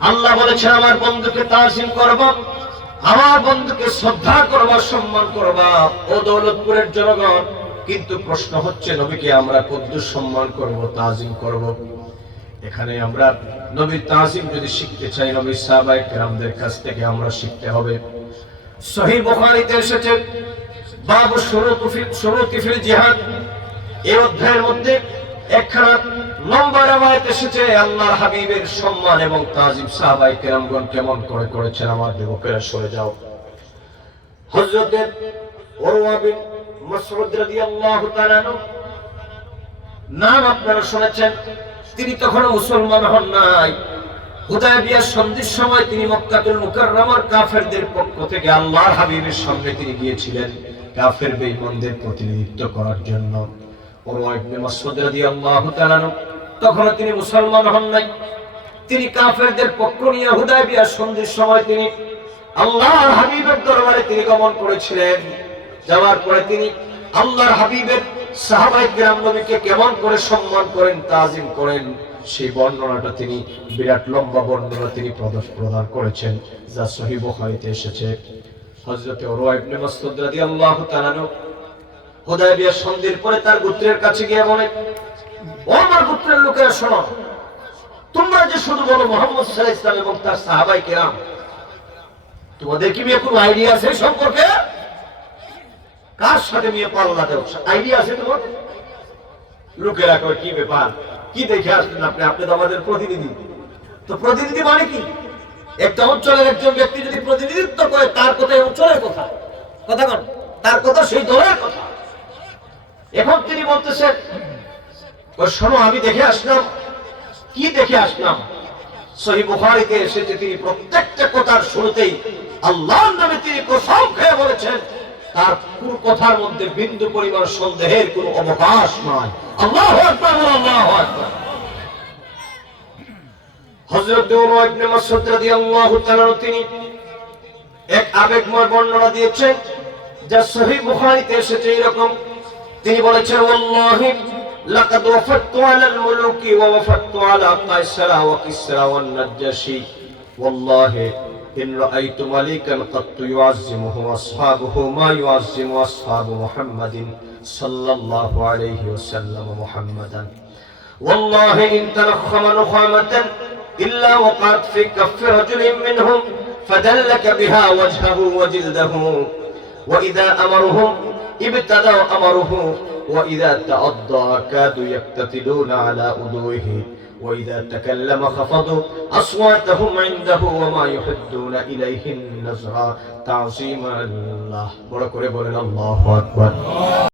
আল্লাহ বলেছেন আমার বন্ধুকে তাজিম করব, আমার বন্ধুকে শ্রদ্ধা করব, সম্মান করব। ও দৌলতপুরের জনগণ, কিন্তু প্রশ্ন হচ্ছে নবীকে আমরা কদ্দুর সম্মান করব, তাজিম করব? এখানে আমরা নবীর তাজিম যদি শিখতে চাই, নবীর সাহাবায়ে কেরামদের কাছ থেকে আমরা শিখতে হবে। সহিহ বুখারীতে এসেছে বাবু শুরুতি ফিল জিহাদ, এই অধ্যায়ের মধ্যে একখানা নম্বর রওয়ায়াত এসেছে আল্লাহর হাবিবের সম্মান এবং তাজিম সাহাবায়ে কেরামগণ কেমন করে করেছেন। আমার যুবকেরা সরে যাও। হযরত উরওয়া বিন মাসউদ রাদিয়াল্লাহু তাআলা নাম আপনারা শুনেছেন। তিনি তখনও মুসলমান হন নাই। হুদায়বিয়ার সন্ধির সময় তিনি মক্কাতুল মুকাররমার কাফেরদের পক্ষ থেকে আল্লাহর হাবিবের সামনে তিনি গিয়েছিলেন কাফের বেঈমানদের প্রতিনিধিত্ব করার জন্য। উরওয়া ইবনে মাসউদ রাদিয়াল্লাহু তাআলা তখনও তিনি মুসলমান হন নাই। তিনি কাফেরদের পক্ষ নিয়ে হুদায়বিয়ার সন্ধির সময় তিনি আল্লাহর হাবিবের দরবারে তিনি গমন করেছিলেন। যাওয়ার পরে তিনি আল্লাহর হাবিবের সাহাবায়ে কেরাম নবীকে কেমন করে সম্মান করেন, তাজিম করেন, সেই বর্ণনাটা তিনি বিরাট লম্বা বর্ণনা তিনি প্রদান করেছেন, যা সহিহ বুখারীতে এসেছে। হযরত উরওয়া ইবনে মাসউদ রাদিয়াল্লাহু তাআলা হুদায়বিয়ার সন্ধির পরে তার গোত্রের কাছে গিয়ে বলেন, ও আমার গোত্রের লোকেরা শোনো, তোমরা যে শুধু বলো মুহাম্মদ সাল্লাল্লাহু আলাইহি ওয়াসাল্লাম এবং তার সাহাবায়ে কেরাম, তোমাদের কি কোনো আইডিয়া আছে সম্পর্কে? কার সাথে নিয়ে পাল্লা দেও, আইডিয়া আছে তোমার? লোকেরা কয় কি ব্যাপার, কি দেখে আসলেন আপনি? আপনি তো আমাদের প্রতিনিধি। তো প্রতিনিধি মানে কি? একটা অঞ্চলের একজন ব্যক্তি যদি প্রতিনিধিত্ব করে, তার কথা অঞ্চলের কথা, কথা বল, তার কথা সেই দলের কথা। এখন তিনি বলতেছেন, শোনো আমি দেখে আসলাম। কি দেখে আসলাম? সহিহ বুখারীতে এসেছে তিনি প্রত্যেকটা কথার শুরুতেই আল্লাহর নামে তিনি কসম খেয়ে বলেছেন, তার পুরো কথার মধ্যে বিন্দু পরিমাণ সন্দেহের কোনো অবকাশ নাই। আল্লাহু আকবার, আল্লাহু আকবার। হযরত উরওয়া ইবনে মাসউদ রাদিয়াল্লাহু তাআলা তিনি এক আবেগময় বর্ণনা দিয়েছেন, যা সহিহ বুখারীতে এসেছে এরকম। তিনি বলেছেন, ওয়াল্লাহি লাকাদ ওয়াফাততু আলাল মুলুকি ওয়া ওয়াফাততু আলা কায়সারা ওয়া কিসরা ওয়ান নাজ্জাশী, ওয়াল্লাহি ইন রাআইতু মালিকান কাত্তু ইউআযযিমুহু আসহাবুহু মা ইউআযযিমু আসহাবু মুহাম্মাদিন সাল্লাল্লাহু আলাইহি ওয়াসাল্লাম মুহাম্মাদান, ওয়াল্লাহি ইন তারাখামা নুখামাতান ইল্লা ওয়াকাত ফি কাফফি রাজুলিন মিনহুম ফাদাল্লাকা বিহা ওয়াজহাহু ওয়া জিলদাহু, ওয়া ইযা আমারুহুম ইবতাদাউ আমারুহু, ওয়া ইযা তাআদ্দা কাদু ইয়াক্তাতিলুনা আলা উদুইহি, وإذا تكلم خفضوا أصواتهم عنده وما يحدون إليه النظر تعظيما لله. বড় করে বলেন আল্লাহু আকবার।